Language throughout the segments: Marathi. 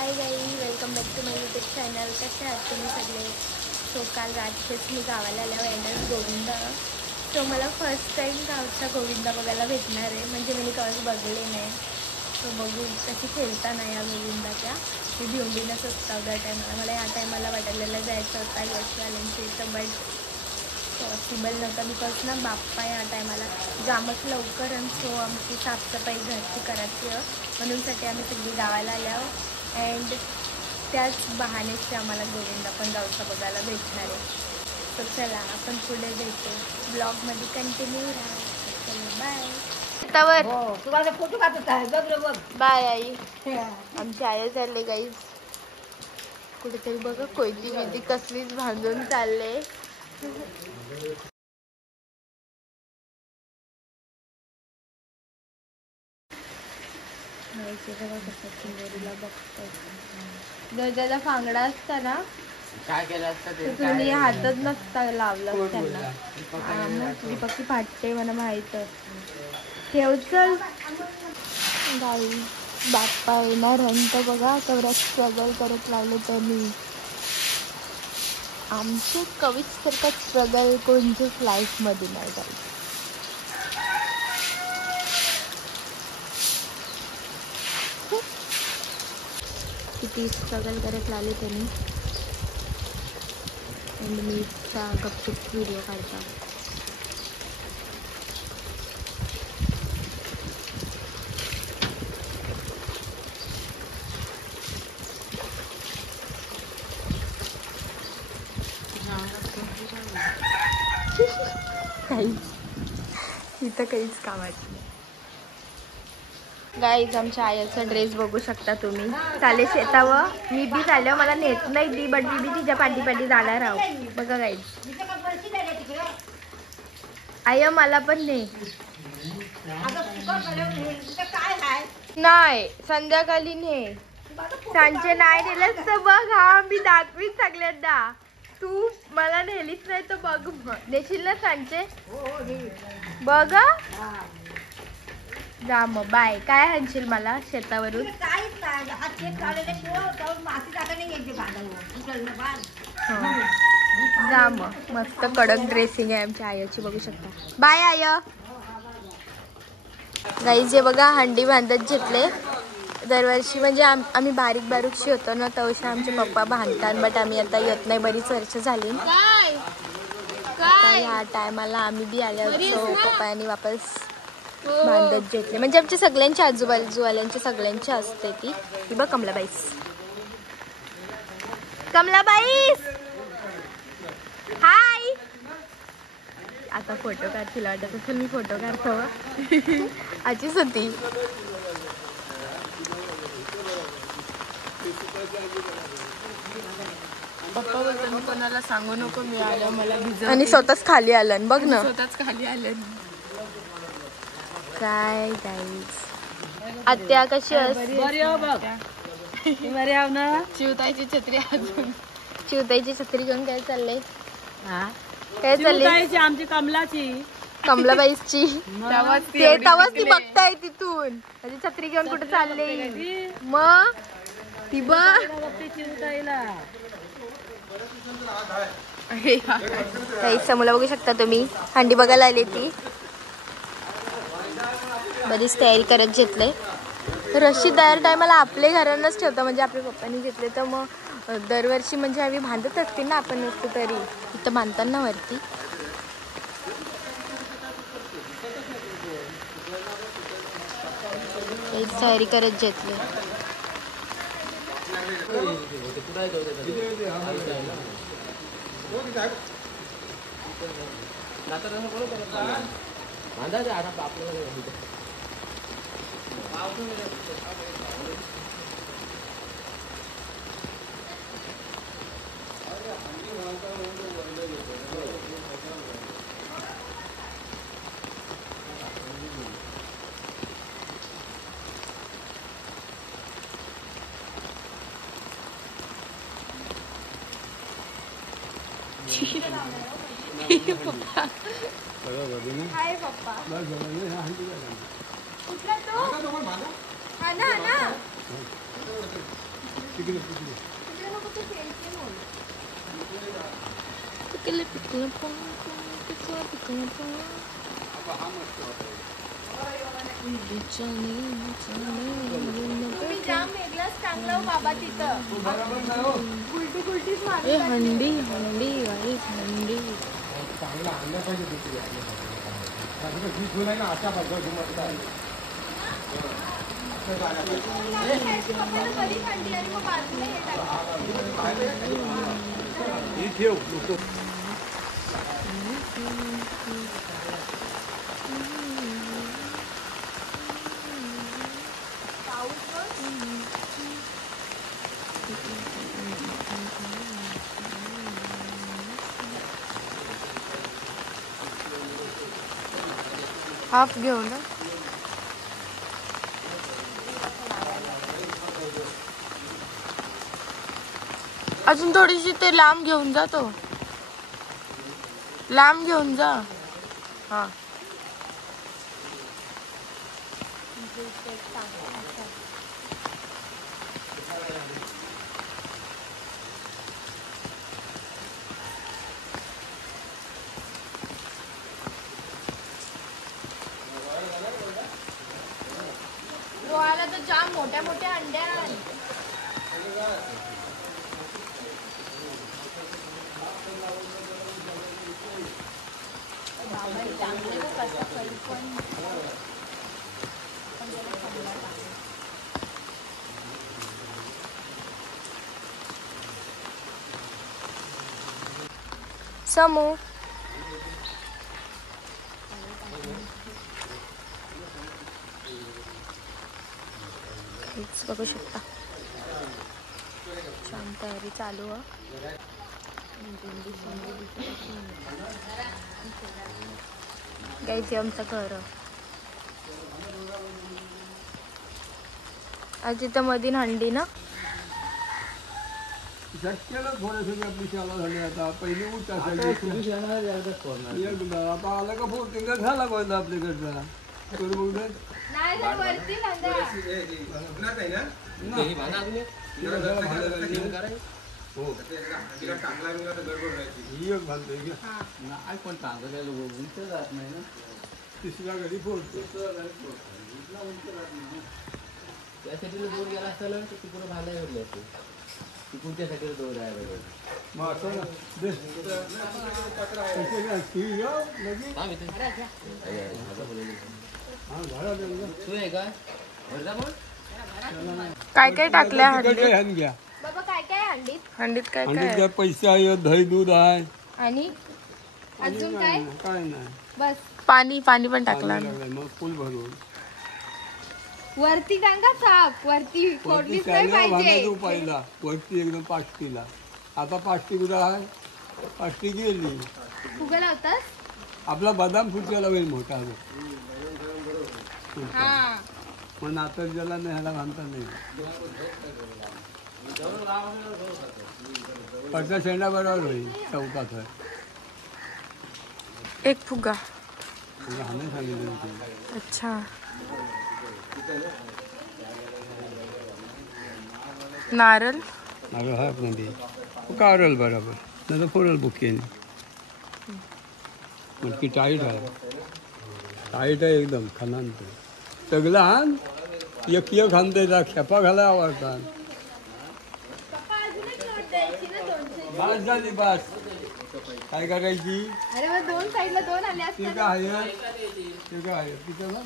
High guy, welcome back to my YouTube channel. कसे आहात तुम्ही सगळे? सो काल रात्रीच मी गावाला आल्या वेळेस गोविंदा. सो मला फर्स्ट टाईम गावचा गोविंदा बघायला भेटणार आहे. म्हणजे मी कधीच बघले नाही. सो बघू कशी खेळताना या गोविंदाच्या. मी भिवंडीनंच असता त्या टायमाला. मला या टायमाला वाटायला जायचं होता यशवाल्यांच्या इथं, बट पॉसिबल नव्हता बिकॉज ना बाप्पा या टायमाला जामच लवकर. आणि सो आमची साफसफाई घरची करायची म्हणूनसाठी आम्ही सगळी गावाला आल्या. अँड त्याच बहाण्याची आम्हाला गोविंदा पण गावचा बघायला भेटणार आहे. तर चला आपण पुढे भेटू, ब्लॉगमध्ये कंटिन्यू राहा. बाय. तुम्हाला फोटो काढत आहे. बाय आई. आमची आई चालले गाईज कुठेतरी. बघा कोयती बिती कसलीच भांडून चालले. जर ज्याचा फांगडा असता ना काय केलं असतं ते तुम्ही हातच नसता लावलं त्यांना. दीपक फाटते मला माहित. ठेव चल गाई. बाप्पा येणार तर बघा तेवढा स्ट्रगल करत लावले त्यांनी. आमचे कवीसारखं स्ट्रगल कोणत्याच लाईफमध्ये नाही जायचं. किती स्ट्रगल करत लावले त्यांनी. आणि मी गपचूप व्हिडिओ काढता. इथं काहीच कामाचं नाही. गाईज आमच्या आईचा ड्रेस बघू शकता तुम्ही. चाले शेतावर मी बी चालल्यावर मला नेत नाही ती, बट मी बी तिच्या पाठी पाठी जाणार आहो. बघा गाईज. आय मला पण नाही नाही संध्याकाळी ने सांचे नाही नेलंच तर बघ. हा मी दाखवीच सगळ्यांना. तू मला नेलीच नाही तर बघ नेशील ना सांचे. बघ जा मग बाय. काय आणशील मला शेतावरून? जा मग. मस्त कडक ड्रेसिंग आहे आमच्या आयाची बघू शकता. बाय आय. गाई जे बघा हंडी बांधत घेतले दरवर्षी. म्हणजे आम्ही बारीक बारीकशी होतो ना तवशी आमचे पप्पा बांधतात. बट आम्ही आता येत नाही, बरीच वर्ष झाली. ह्या टायमाला आम्ही बी आले होतो. पप्पांनी वापस बांधत घेतले. म्हणजे आमच्या सगळ्यांच्या आजूबाजूवाल्यांच्या सगळ्यांची असते ती बघ. कमलाबाईस कमलाबाईस हाय. आता फोटो काढतील वाटत असेल. मी फोटो काढतो आजीच होती. पप्पा बोलतो मी कोणाला सांगू नको मी आलं मला भिजत. आणि स्वतःच खाली आलं बघ ना. स्वतःच खाली आलं. काय गाईज. आत्या कशी असते? चिवताईची छत्री अजून. चिवताईची छत्री घेऊन काय चाललंय? काय चाललंय? आमची कमलाची कमलाबाईची तेव्हाच ती बघताय तिथून. माझी छत्री घेऊन कुठे चालले मग ती बघ. समोर बघू शकता तुम्ही. हंडी बघायला आली ती. बरीच तयारी करत घेतले. रशी दर टायमाला आपल्या घरांनाच ठेवतो. म्हणजे आपल्या पप्पांनी घेतले तर मग दरवर्षी म्हणजे आम्ही बांधत असतील ना आपण नसतो तरी इथं बांधताना वरती. तयारी करत घेतले. पप्पा हाय पप्पा. कुठला तो? हा ना तुम्ही जाम वेगळाच चांगला हो बाबा तिथं. गुलटी गुलटीच मारत आहे. हंडी हंडी गाईस हंडी. चांगला आणलं पाहिजे दुसरी ना अशा पद्धती पप्पाला कधी थंडी आणि मग बाजूला हे टाकतात. ठेव हाफ घेऊ ना. अजून थोडीशी ते लांब घेऊन जा. तो लांब घेऊन जा. हा रोहाला तर जाम मोठ्या मोठ्या अंड्या आण. समू हेच बघू शकता. छान तयारी चालू आहे. गाईचे आमचं घर आज इथं मधीन हंडी ना. झटक्याला थोडीशी आपली शाळा झाली. आता पहिली उठ असायची आता आला का फोर्टिंग झाला पाहिजे आपल्याकडचा. नाही तर वरती नंदा. तिसऱ्या घरी फोडतो. त्यासाठी दूर गेला असता ना तर तिकडे भांडायला भेटले असते. तिकडून त्यासाठी दूर आहे. मग असं ना तू आहे का भरता मग काय काय टाकलंय हंडीत? घ्या. बाबा काय काय आहे अंडीत? हंडीत काय आणि काय त्या पैसे आहे, दही दूध आहे. आणि अजून काय? काय नाही बस पाणी पाणी पण टाकलं. मग फुल भरून वरती टांगा साप. वरती वरती फोडलीच काय नाही ना पाहिजे. भांडायचं पहिला वरती एकदम पाष्टीला. आता पाष्टी कुठं आहे? पाष्टी गेली. फुगा लावतास? आपला बदाम फुटलेला होईल मोठा. हा. मग नातर ज्याला नाही ह्याला घालता नाही. पडचा शेंडा बरोबर होईल चौकात. एक फुगा. हाणे सांगितलं होतं. अच्छा नारळ नारळ हा मध्ये कारल बरोबर नाही तर फोडल बुकेने. मग ती टाईट आहे. टाईट आहे एकदम खनांत सगळं हान एक एक हान द्यायचा. खेपा घाला आवडतात. पप्पा अजून एक नोट द्यायची ना 200. बस झाली बस. काय करायची? अरे मग दोन साईडला दोन आले ते असतात. काय आहे? ते काय आहे? तिथं बघ.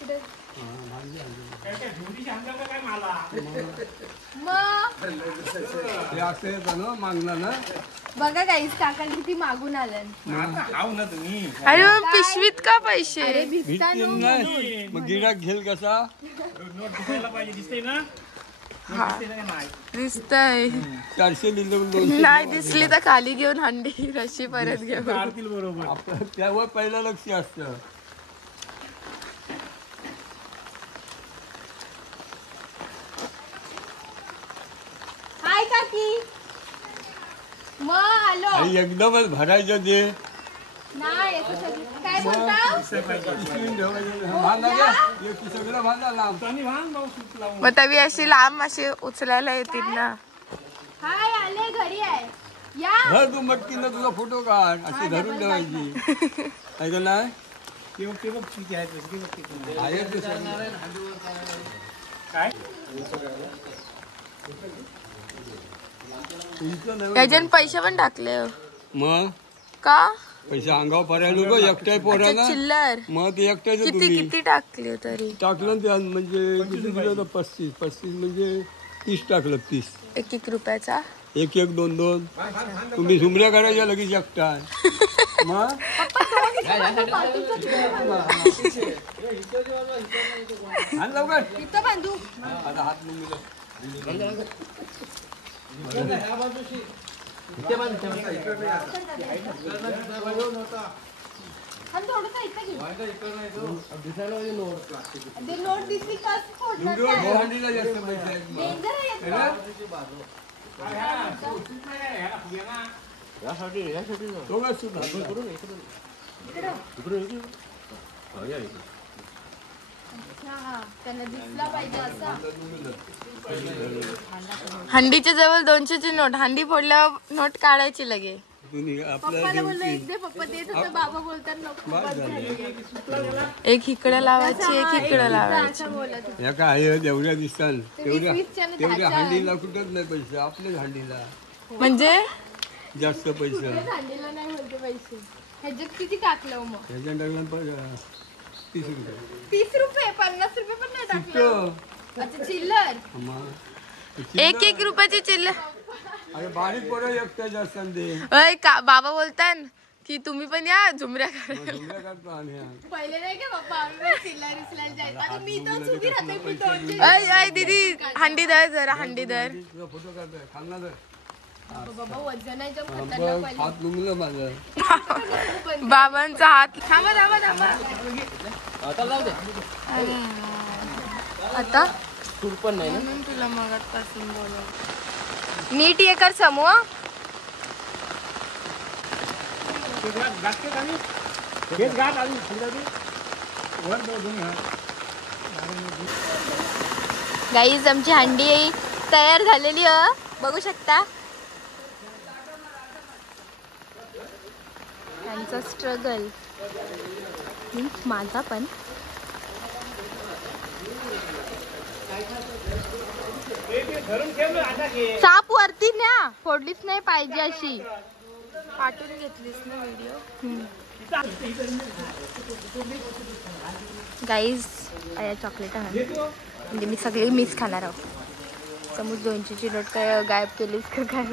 कुठे? हां, भांडी आणली. मग ते असं येतं ना मागणं ना. बघा गाईस काका किती मागून आलं. अरे मग पिशवीत का पैसे? अरे भिजता भेटतील नो नाही मग गिराक घेईल कसा? हा दिसतंय. 400 लिहिलं 200 नाही दिसली तर खाली घेऊन हंडी रशी परत घेऊ. आपलं त्यावर पहिलं लक्ष असतं. हाय काकी. मग आलो. आणि एकदमच भरायचं ते नाही असं सगळं काय बोलता सगळं बांधा लांब. मग तवी अशी लांब अशी उचलायला येतील ना. हाय आले घरी आहे या धर तू मटकीनं तुझा फोटो काढ अशी धरून ठेवायची. ऐकलं नाही आहे ते सगळं. तुमचं नवीन त्याच्यान पैसे पण टाकले हो. मग का पैसे अंगावर भरायला नको एकट्या अच्छा, पोराला. चिल्लर मग ते एकट्याचं किती तुम्ही किती टाकले तरी? टाकलं त्या म्हणजे किती दिलं होतं? 35 म्हणजे 30 टाकलं. 30 एक रुपयाचा. एक 2 तुम्ही झुमऱ्या करायच्या लगेच एकटा. मग हात लवकर. इथं बांधू आता हात मुंगीला. आणि थोडंसं इथं घेऊ ते नोट दिसली का फोडणार काय? भांडीला जास्त पैसे आहेत मग. डेंजर आहे है ना? दोघंच सुद्धा. अच्छा त्यांना दिसला पाहिजे असा हंडीच्या जवळ 200ची नोट. हंडी फोडल्यावर नोट काढायची लगे. तुम्ही आपल्या पप्पाला बोललो एक दे पप्पा देत होते बाबा बोलतात नको बस झाली. एक इकडे लावायची एक इकडे लावायची. असं बोलत होते. या काय आहे, एवढ्या दिसतात तेवढ्या वीसच्यानं तेवढ्या 10च्या हंडीला कुठंच नाही पैसे. आपल्याच हंडीला म्हणजे जास्त पैसे. सांडीला नाही बोलते पैसे ह्याच्यात किती टाकलं मग? ह्याच्या टाकलं 30 रुपये. 30 रुपये 50 रुपये पण नाही टाकलं. कुठं? अच्छा चिल्लर मग. एक रुपयाची चिल्लर. अरे बारीक पोरं एकट्या असतात ते. अय का बाबा बोलतात की तुम्ही पण या झुमऱ्या करायला. झुमऱ्या करतो आम्ही. पहिले नाही का पप्पा आम्ही चिल्लर विसलायला जायचं आता मी तर उभी राहते मी तोडते अय अय दीदी हंडी धर जरा हंडी धर. तुझा फोटो काढतोय खाल्ला तर बाबा वजन आहे जम बघ, खतरनाक हात लुंगलं माझं. पहिले बाबांचा हात. थांबा थांबा थांबा. आता जाऊ दे. आता सूट पण नाही ना. म्हणून तुला मगापासून बोलव. नीट ये कर समूह. गाईज आमची हंडी तयार झालेली बघू शकता. त्यांचा स्ट्रगल माझा पण. साप वरती न्या फोडलीच नाही पाहिजे अशी. पाठवून घेतलीस ना व्हिडिओ. गाईज चॉकलेट म्हणजे मी सगळे मिस खाणार आहोत. समज 200ची नोट काय गायब केलीस का काय?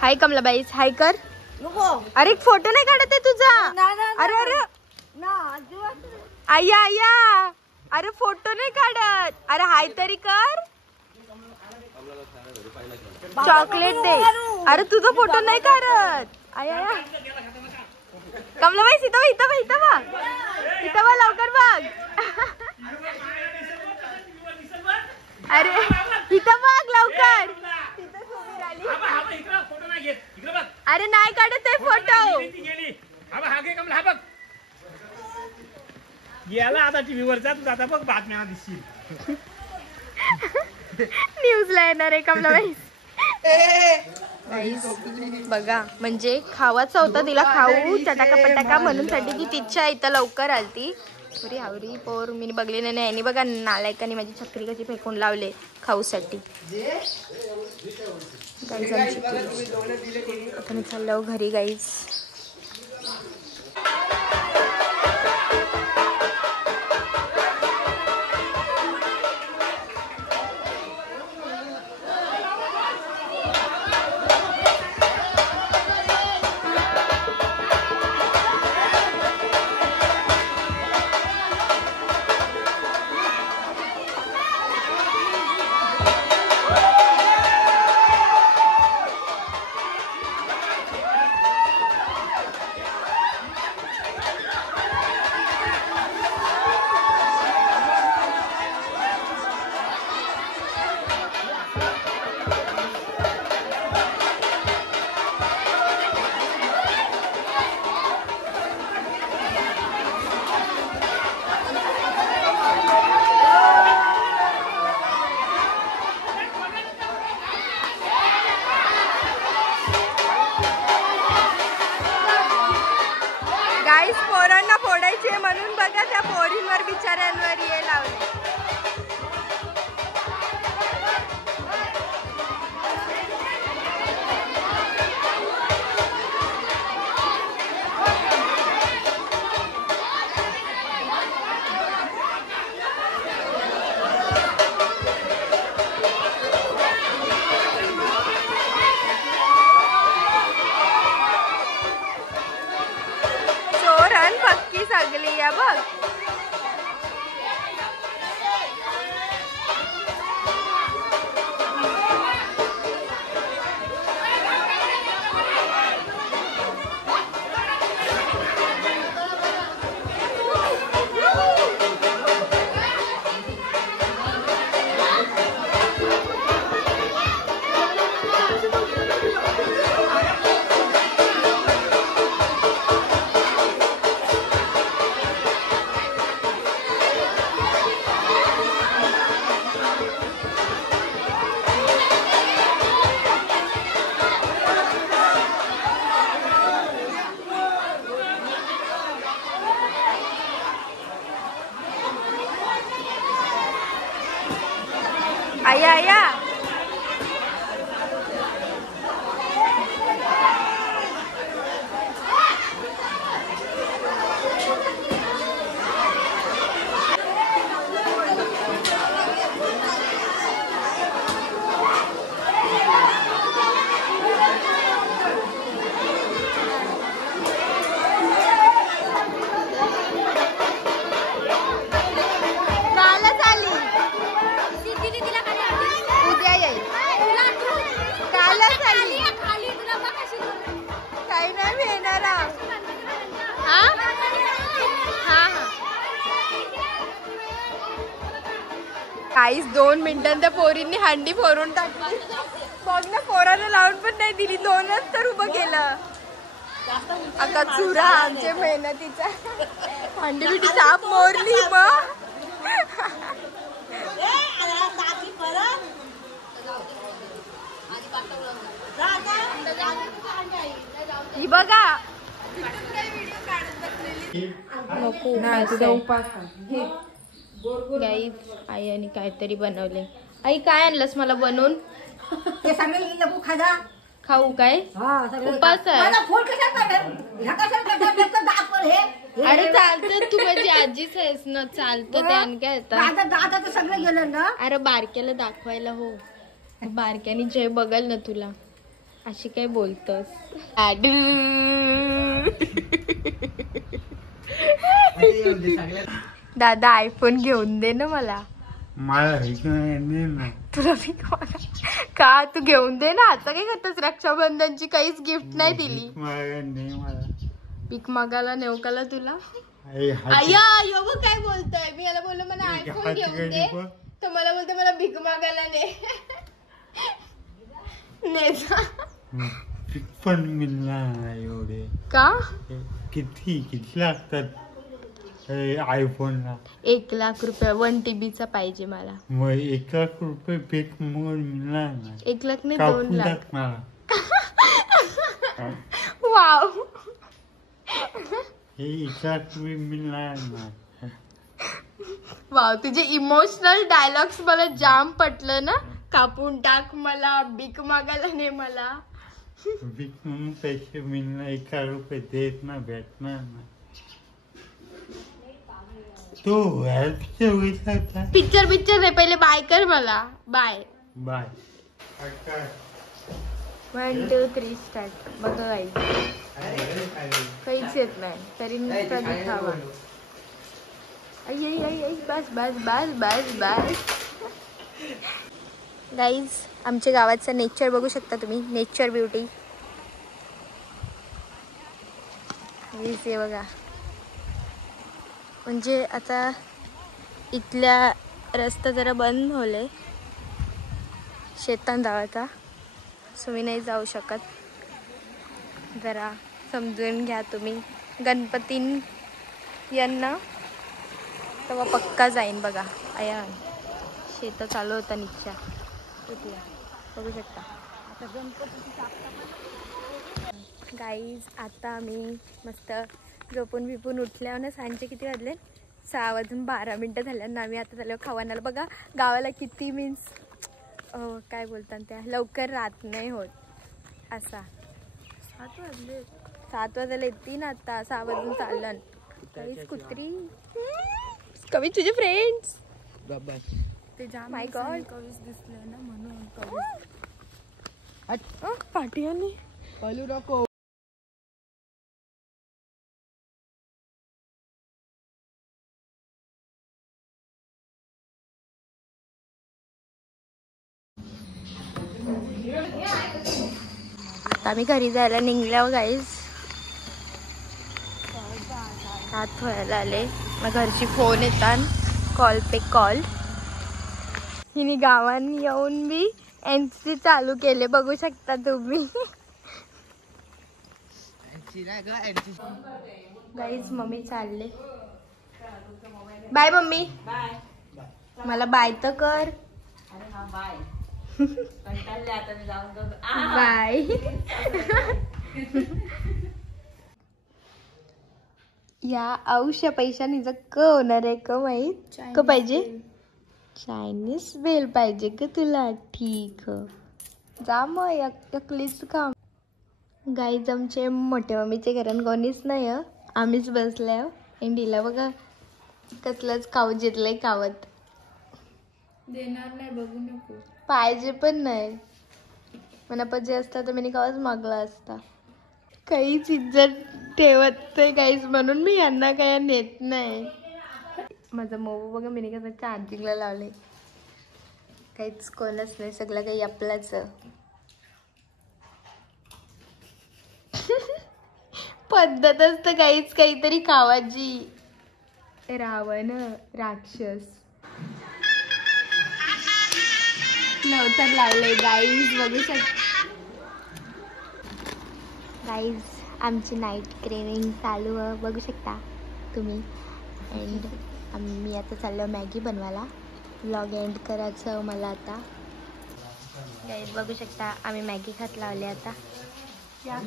हाय कमलाबाई हाय कर. अरे एक फोटो नाही काढत आहे तुझा. अरे अरे आया आया अरे फोटो नाही काढत. अरे हाय तरी कर. चॉकलेट दे. अरे तुझा फोटो नाही काढत. आया कमलाबाई इथं इथं इथं बघ इथं बघ लवकर बघ. अरे इथं बघ लवकर. अरे नाही काढत आहे फोटो. याला आता टीव्हीवर जा तू आता बघ बातम्या दिसतील. न्यूजला येणार आहे कमलाबाई. बघा म्हणजे खावाचा होता तिला खाऊ चटाका पटाका म्हणून साठी ती तिच्या इथं लवकर आलती. बरी आवरी पोर मी बघलेलं नाही. आणि बघा नालायकाने माझी छकरी कशी फेकून लावले खाऊसाठी. गाईज आता मी चाललो घरी गाईज. चोर बिचाऱ्यांवर ये लावले. चोरण पक्की सगळी या बघ. आया आया कालच आली. उद्या येईल. कालच आली. काही नाही मिळणार. हा हा काहीच 2 मिनिटांत त्या पोरींनी हंडी फोडून टाकली. बघ ना, पोराला लावून पण नाही दिली. 2च तर उभं केलं. आता चुरा आमच्या मेहनतीचा. हंडी बिटी साप मोरली मग. ही बघा नको गाईज. आई आणि काहीतरी बनवले. आई काय आणलंस मला बनवून? खाऊ काय? उपास आहे. अरे चालतं, तू माझी आजीच आहेस ना, चालतं. त्यान काय आता सगळं गेलं ना. अरे बारक्याला दाखवायला हो. बारक्याने जय बघल ना तुला. अशी काय बोलतस? दादा आयफोन घेऊन दे ना मला. तुला भीक मागा का? तू घेऊन दे ना. आता काय करतस? रक्षाबंधनची काहीच गिफ्ट नाही दिली. भीक मागायला नेवकाला तुला. अय्या यो बघ काय बोलतोय. मी याला बोललो मला आयफोन घेऊन दे, तर मला बोलतो मला भीक मागायला पण मिळणार एवढे का? किती लागतात आयफोनला? 1 लाख रुपये 1 TB चा पाहिजे मला. मग 1 लाख रुपये भेट मग मिळणार ना. 1 लाख नाही 2 लाख. वाव. हे 1 लाख रुपये मिळणार ना. वाव, तुझे इमोशनल डायलॉग्स मला जाम पटलं ना. कापून टाक मला, भीक मागायला नाही मला. भीक म्हणून पैसे मिळणार. 1 लाख रुपये देत ना, भेटणार ना. तो पिक्चर नाही, पहिले बाय कर मला. Bye bye. 1 2 3 स्टार्ट. बघा आई काहीच येत नाही तरी नुसता दिखावा. आई बस बस बस बस बस. गाईज, आमच्या गावाचं नेचर बघू शकता तुम्ही. नेचर ब्युटी हे बघा. म्हणजे आता इथल्या रस्ता जरा बंद होले शेतान जावाचा, सो मी नाही जाऊ शकत. जरा समजून घ्या तुम्ही. गणपतीन यांना तेव्हा पक्का जाईन. बघा आया शेत चालू होता निच्या इथल्या बघू शकता. आता गाईज आता आम्ही मस्त झोपून बिपून उठल्यावर ना. सांजचे किती वाजले? 6:12 झाल्या आम्ही आता झालो खावानाला. बघा गावाला किती मीन्स काय बोलतात त्या लवकर रात नाही होत असा. 7 वाजले येतील आता. 6 वाजून चाललं. कवीच कुत्री कवी तुझे फ्रेंड्स ते जाम माय गॉड कवीच दिसले ना म्हणून पाठी आणि पळू नको. आता आम्ही घरी जायला निघलो गाईज. 7 व्हायला आले. मग घरची फोन येतात कॉल पे कॉल. हिने गावात येऊन बी एनसी चालू केले बघू शकता तुम्ही. गाईज मम्मी चालले. Bye mummy. मला बाय तर कर. बाय. या औषा पैशानी क होणार आहे का माहीत का पाहिजे. चायनीज भेल पाहिजे का तुला. ठीक जा मग एकलीच काम. गाईज आमचे मोठ्या मम्मीचे घरात कोणीच नाही आम्हीच बसल्या. इंडीला बघा कसलंच काव जिरलंय कावत. देणार नाही बघू नको. पाहिजे पण नाही मला पाहिजे असता तर मी कावच मागला असता. काहीच इज्जत ठेवत नाही काहीच म्हणून मी यांना काय नेत नाही. माझा मोबाईल बघा मी कसं चार्जिंगला लावले. काहीच कोणच नाही सगळं काही आपलाच. पद्धतच तर काहीतरी खावाची. रावण राक्षस नवतर लावले गाईज बघू शकता. गाईज आमची नाईट क्रेविंग चालू बघू शकता तुम्ही. अँड आम्ही आता चाललो मॅगी बनवायला. व्लॉग एंड करायचं मला आता. गाईज बघू शकता आम्ही मॅगी खात लावले आता. या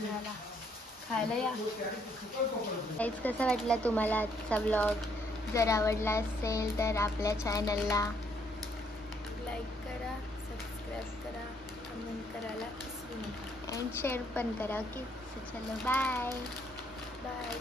खायला या. गाईज कसं वाटलं तुम्हाला आजचा व्लॉग. जर आवडला असेल तर आपल्या चॅनलला लाईक करा, सबस्क्राईब करा, कमेंट करायला विसरू नका. अँड शेअर पण करा. ओके चलो बाय. बाय.